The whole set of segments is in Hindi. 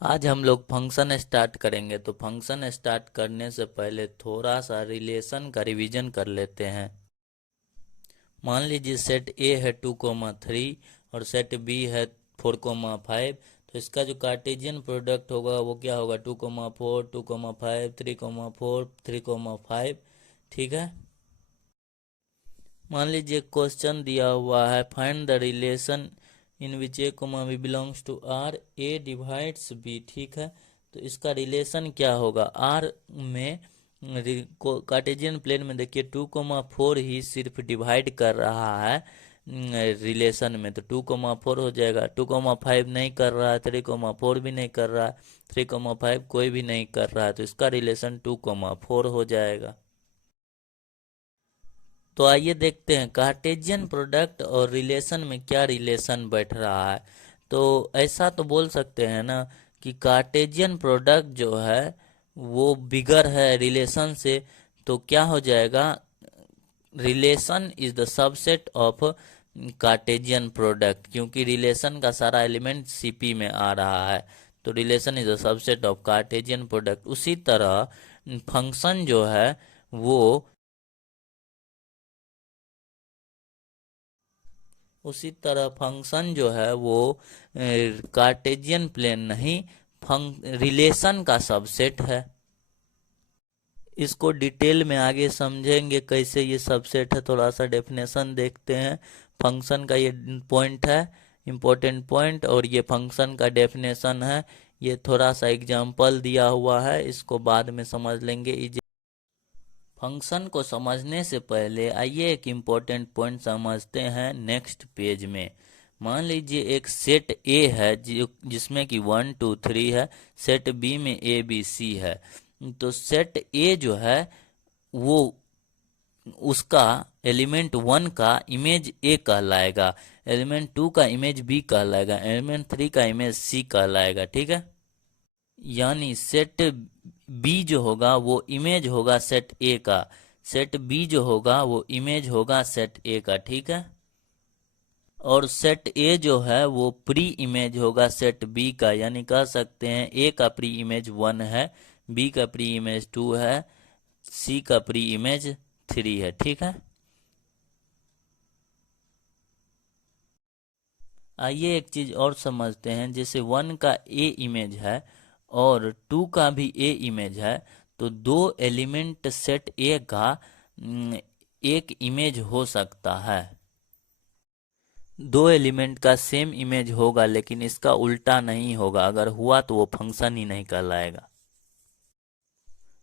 आज हम लोग फंक्शन स्टार्ट करेंगे। तो फंक्शन स्टार्ट करने से पहले थोड़ा सा रिलेशन का रिवीजन कर लेते हैं। मान लीजिए सेट ए है 2,3 और सेट बी है 4,5। तो इसका जो कार्टेशियन प्रोडक्ट होगा वो क्या होगा? 2,4, 2,5, 3,4, 3,5। ठीक है। मान लीजिए क्वेश्चन दिया हुआ है, find the relation in which a comma b belongs to R, a divides b. ठीक है। तो इसका रिलेशन क्या होगा? आर में कार्टेशियन प्लेन में देखिए 2,4 ही सिर्फ डिवाइड कर रहा है रिलेशन में, तो 2,4 हो जाएगा। 2,5 नहीं कर रहा है, 3,4 भी नहीं कर रहा है, 3,5 कोई भी नहीं कर रहा है, तो इसका रिलेशन 2,4 हो जाएगा। तो आइए देखते हैं कार्टेशियन प्रोडक्ट और रिलेशन में क्या रिलेशन बैठ रहा है। तो ऐसा तो बोल सकते हैं ना कि कार्टेशियन प्रोडक्ट जो है वो बिगर है रिलेशन से। तो क्या हो जाएगा? Relation is the subset of Cartesian product, क्योंकि रिलेशन का सारा एलिमेंट सीपी में आ रहा है। तो relation is the subset of Cartesian product. Function जो है वो उसी तरह फंक्शन जो है वो कार्टेशियन प्लेन नहीं, रिलेशन का सबसेट है। इसको डिटेल में आगे समझेंगे कैसे ये सबसेट है। थोड़ा सा डेफिनेशन देखते हैं। फंक्शन का ये पॉइंट है, इम्पोर्टेंट पॉइंट, और ये फंक्शन का डेफिनेशन है। ये थोड़ा सा एग्जाम्पल दिया हुआ है, इसको बाद में समझ लेंगे। फंक्शन को समझने से पहले आइए एक इम्पोर्टेंट पॉइंट समझते हैं नेक्स्ट पेज में। मान लीजिए एक सेट ए है जिसमें कि 1 2 3 है। सेट बी में ए बी सी है। तो सेट ए जो है वो उसका एलिमेंट 1 का इमेज ए कहलाएगा, एलिमेंट 2 का इमेज बी कहलाएगा, एलिमेंट 3 का इमेज सी कहलाएगा। ठीक है। यानी सेट बी जो होगा वो इमेज होगा सेट ए का, सेट बी जो होगा वो इमेज होगा सेट ए का। ठीक है। और सेट ए जो है वो प्री इमेज होगा सेट बी का, यानी कह सकते हैं ए का प्री इमेज 1 है, बी का प्री इमेज 2 है, सी का प्री इमेज 3 है। ठीक है। आइए एक चीज और समझते हैं। जैसे 1 का ए इमेज है और 2 का भी ए इमेज है, तो दो एलिमेंट सेट ए का एक इमेज हो सकता है। दो एलिमेंट का सेम इमेज होगा, लेकिन इसका उल्टा नहीं होगा। अगर हुआ तो वो फंक्शन ही नहीं कहलाएगा।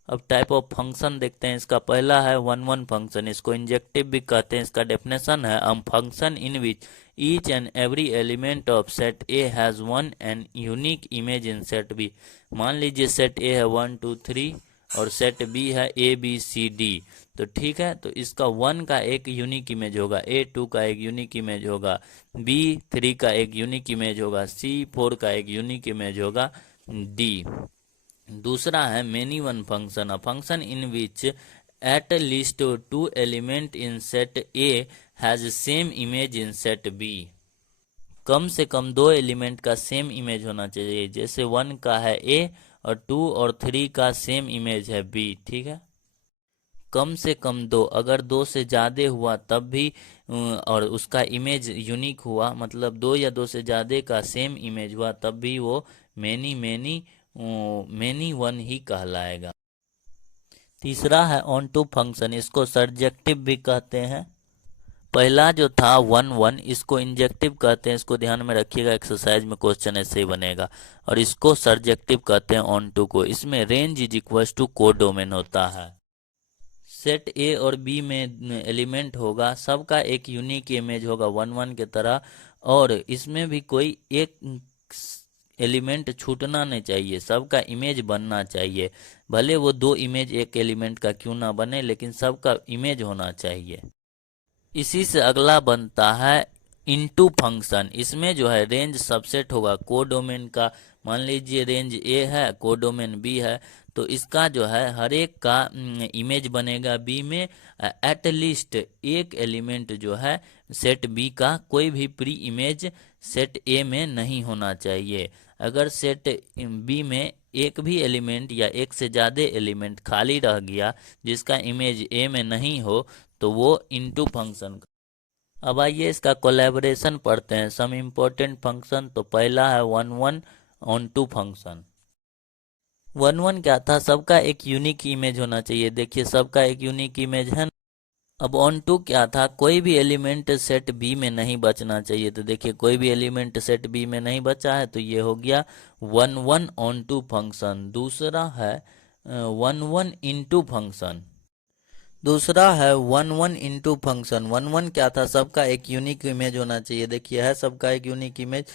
अब टाइप ऑफ फंक्शन देखते हैं। इसका पहला है वन वन फंक्शन, इसको इंजेक्टिव भी कहते हैं। इसका डेफिनेशन है function in which each and every element of set A has one and unique image in set B. मान लीजिए सेट ए है 1 2 3 और सेट बी है ए बी सी डी। तो ठीक है, तो इसका 1 का एक यूनिक इमेज होगा, A2 का एक यूनिक इमेज होगा, B3 का एक यूनिक इमेज होगा, C4 का एक यूनिक इमेज होगा, D। दूसरा है many one function, a function in which at least two element in set A has same image in set B. कम से कम दो एलिमेंट का सेम इमेज होना चाहिए। जैसे 1 का है ए और 2 और 3 का सेम इमेज है बी। ठीक है। कम से कम दो, अगर दो से ज़्यादा हुआ तब भी और उसका इमेज यूनिक हुआ, मतलब दो या दो से ज़्यादा का सेम इमेज हुआ, तब भी वो मैनी मैनी मैनी वन ही कहलाएगा। तीसरा है ऑन टू फंक्शन, इसको सर्जेक्टिव भी कहते हैं। पहला जो था 1 1, इसको इंजेक्टिव कहते हैं। इसको ध्यान में रखिएगा, एक्सरसाइज में क्वेश्चन ऐसे ही बनेगा। और इसको सर्जेक्टिव कहते हैं ऑन टू को। इसमें range is equal to codomain होता है। सेट ए और बी में एलिमेंट होगा, सबका एक यूनिक इमेज होगा 1 1 की तरह। और इसमें भी कोई एक एलिमेंट छूटना नहीं चाहिए, सबका इमेज बनना चाहिए। भले वो दो इमेज एक एलिमेंट का क्यों ना बने, लेकिन सबका इमेज होना चाहिए। इसी से अगला बनता है इनटू फंक्शन। इसमें जो है रेंज सबसेट होगा कोडोमेन का। मान लीजिए रेंज ए है, कोडोमेन बी है, तो इसका जो है हर एक का इमेज बनेगा बी में। एट लीस्ट एक एलिमेंट जो है सेट बी का कोई भी प्री इमेज सेट ए में नहीं होना चाहिए। अगर सेट बी में एक भी एलिमेंट या एक से ज़्यादा एलिमेंट खाली रह गया जिसका इमेज ए में नहीं हो तो वो इनटू फंक्शन। अब आइए इसका कोलैबोरेशन पढ़ते हैं, सम इम्पोर्टेंट फंक्शन। तो पहला है one one on to function. One one क्या था, सबका एक यूनिक इमेज होना चाहिए। देखिए सबका एक यूनिक इमेज है। अब ऑन टू क्या था, कोई भी एलिमेंट सेट बी में नहीं बचना चाहिए। तो देखिए कोई भी एलिमेंट सेट बी में नहीं बचा है तो ये हो गया one one on to function. दूसरा है वन वन इंटू फंक्शन। दूसरा है one one into function. One one क्या था, सबका एक यूनिक इमेज होना चाहिए। देखिए है सबका एक यूनिक इमेज।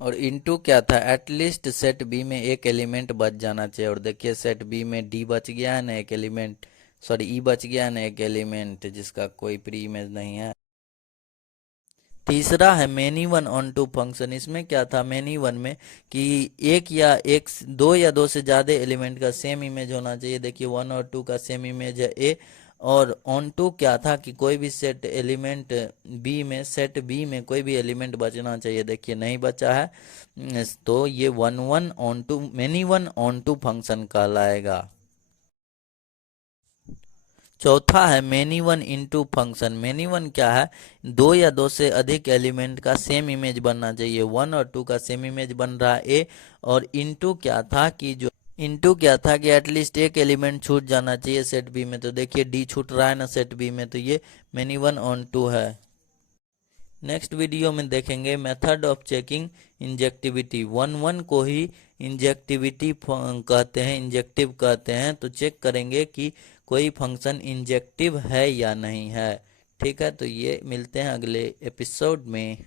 और इंटू क्या था, एटलीस्ट सेट बी में एक एलिमेंट बच जाना चाहिए। और देखिए सेट बी में डी बच गया है ना एक एलिमेंट, सॉरी ई बच गया है ना एक एलिमेंट जिसका कोई प्री इमेज नहीं है। तीसरा है many one on to function. इसमें क्या था मेनी वन में कि दो या दो से ज़्यादा एलिमेंट का सेम इमेज होना चाहिए। देखिए वन और टू का सेम इमेज है ए। और ऑन टू क्या था कि कोई भी सेट एलिमेंट बी में सेट बी में कोई भी एलिमेंट बचना चाहिए। देखिए नहीं बचा है तो ये one one on to many one on to function कहलाएगा। चौथा है many one into function. Many one क्या है, दो या दो से अधिक एलिमेंट का सेम इमेज बनना चाहिए। वन और टू का सेम इमेज बन रहा है ए। और इंटू क्या था कि एटलीस्ट एक एलिमेंट छूट जाना चाहिए सेट बी में। तो देखिए डी छूट रहा है ना सेट बी में, तो ये मेनी वन ऑन टू है। नेक्स्ट वीडियो में देखेंगे method of checking injectivity. One one को ही इंजेक्टिविटी कहते हैं, इंजेक्टिव कहते हैं। तो चेक करेंगे कि कोई फंक्शन इंजेक्टिव है या नहीं है। ठीक है, तो ये मिलते हैं अगले एपिसोड में।